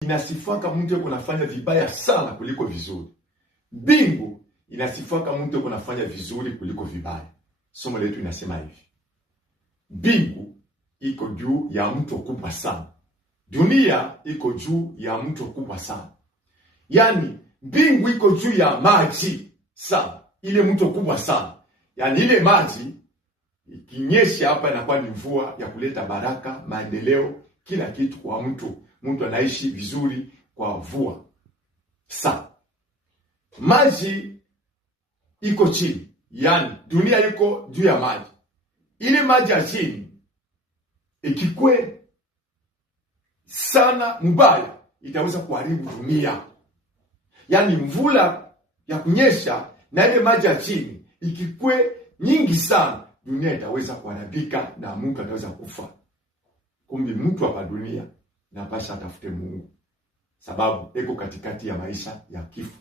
inasifaka mtu yuko nafanya vibaya sana kuliko vizuri. Mbingu inasifaka mtu yuko nafanya vizuri kuliko vibaya. Somo letu inasema hivi: mbingu iko juu ya mto kubwa sana. Dunia iko juu ya mto kubwa sana. Yaani mbingu iko juu ya maji sana, ile mto kubwa sana. Yaani ile maji ikinyesha hapa inakuwa ni mvua ya kuleta baraka, maendeleo, kila kitu kwa mtu. Mtu anaishi vizuri kwa mvua. Sasa maji iko chini, yaani dunia iko juu ya maji. Ile maji ya chini ikikwe sana mbaya itaweza kuharibu dunia. Yaani mvula ya kunyesha na ile maji ya chini ikikwe nyingi sana, dunia itaweza kuharibika na mtu ataweza kufa. Kumbe mtu hapa dunia napasha atafute Mungu, sababu eko katikati ya maisha ya kifo.